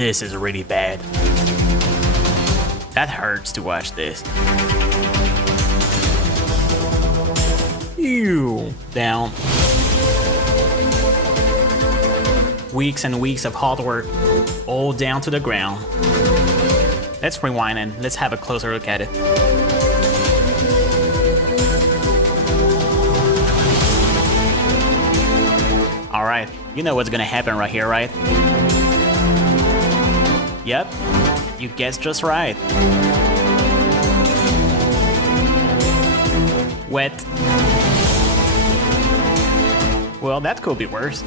This is really bad. That hurts to watch this. Ew. Down. Weeks and weeks of hard work, all down to the ground. Let's rewind and let's have a closer look at it. Alright, you know what's gonna happen right here, right? Yep, you guessed just right. Wet. Well, that could be worse.